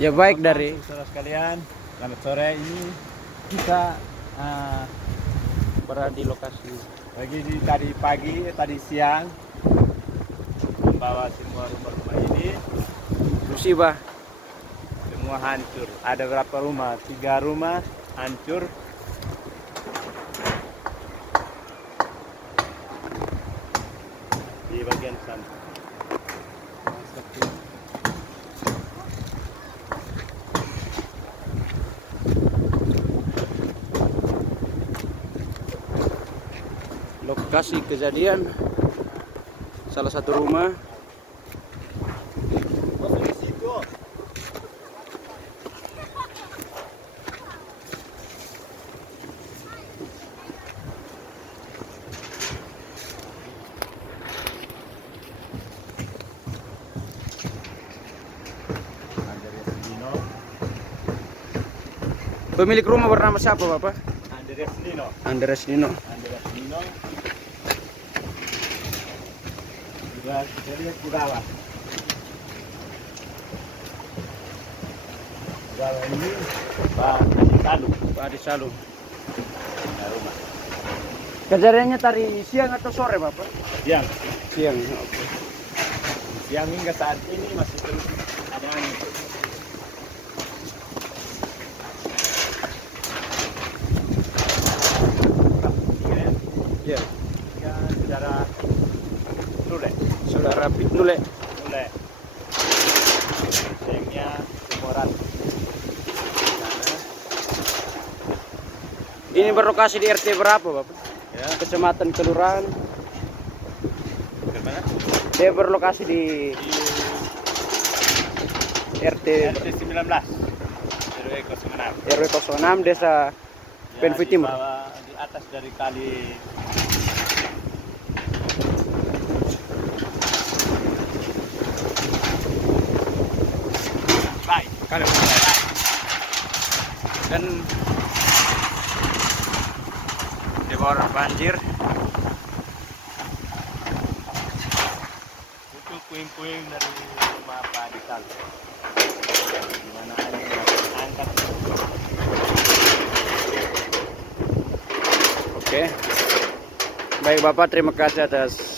Ya baik dari saudara sekalian, selamat sore. Ini kita berada di lokasi tadi pagi, tadi siang membawa semua rumah-rumah ini musibah. semua hancur. Ada berapa rumah? 3 rumah hancur. Di bagian sana. Lokasi kejadian salah satu rumah. Di situ. Pemilik rumah bernama siapa, Bapak? Andreas Nino. Andreas Nino. Andreas Nino. Sudah kita lihat di bawah. Di bawah ini Pak Adisalu. Nah, rumah. Kejadiannya tadi siang atau sore, Bapak? Siang. Siang. Oke. Siang hingga saat ini masih terus ada angin. Ya, Ya, saudara Nule. Saudara Nule. Nule. Siangnya Timorat. Ini berlokasi di RT berapa, Bapak? Ya. Kecamatan Kelurahan. Kemana? Dia berlokasi di RT RT 19. RW 06. RW 06 Desa Penfu Di Timur. bawah, di atas dari kali. Baik. Kali. Dan di bawah banjir. Itu puing-puing dari rumah Pak Adisal. Di mana angin angkat. Oke. Baik Bapak, terima kasih atas